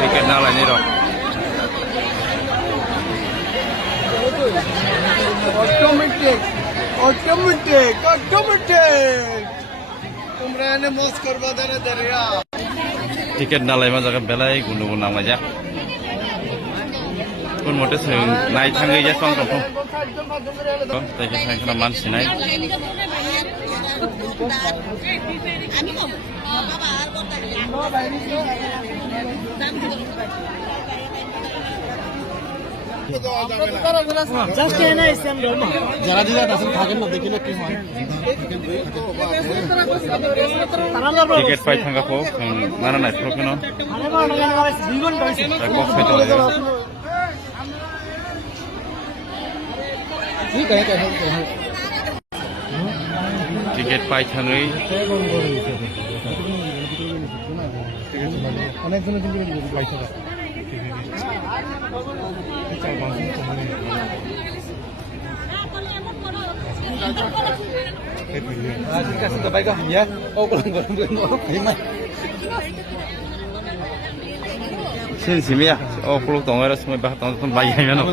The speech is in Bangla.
tiket nào lại như rồi automatic তোমরা এনে মজ করবা দাঁড়া দাঁড়িয়া tiket nào lại mà giờ cái bé này cũng đủ nằm mà chắc con một cái sự này thằng người chắc xong rồi không có tại cái thằng nó man xí này যারা যারা আসলে থাকেন না দেখি না কি হয় tiket পাই থাকা হোক নানা নাই প্রশ্ন বক্স হইতে লাগে tiket পাই থাঙ্গই অনেকজনের কিন্তু পাইছে kasih terbaik ya. Oh pulang. Sini sini ya. Oh pulang tong ada semua bah tong bayar mana?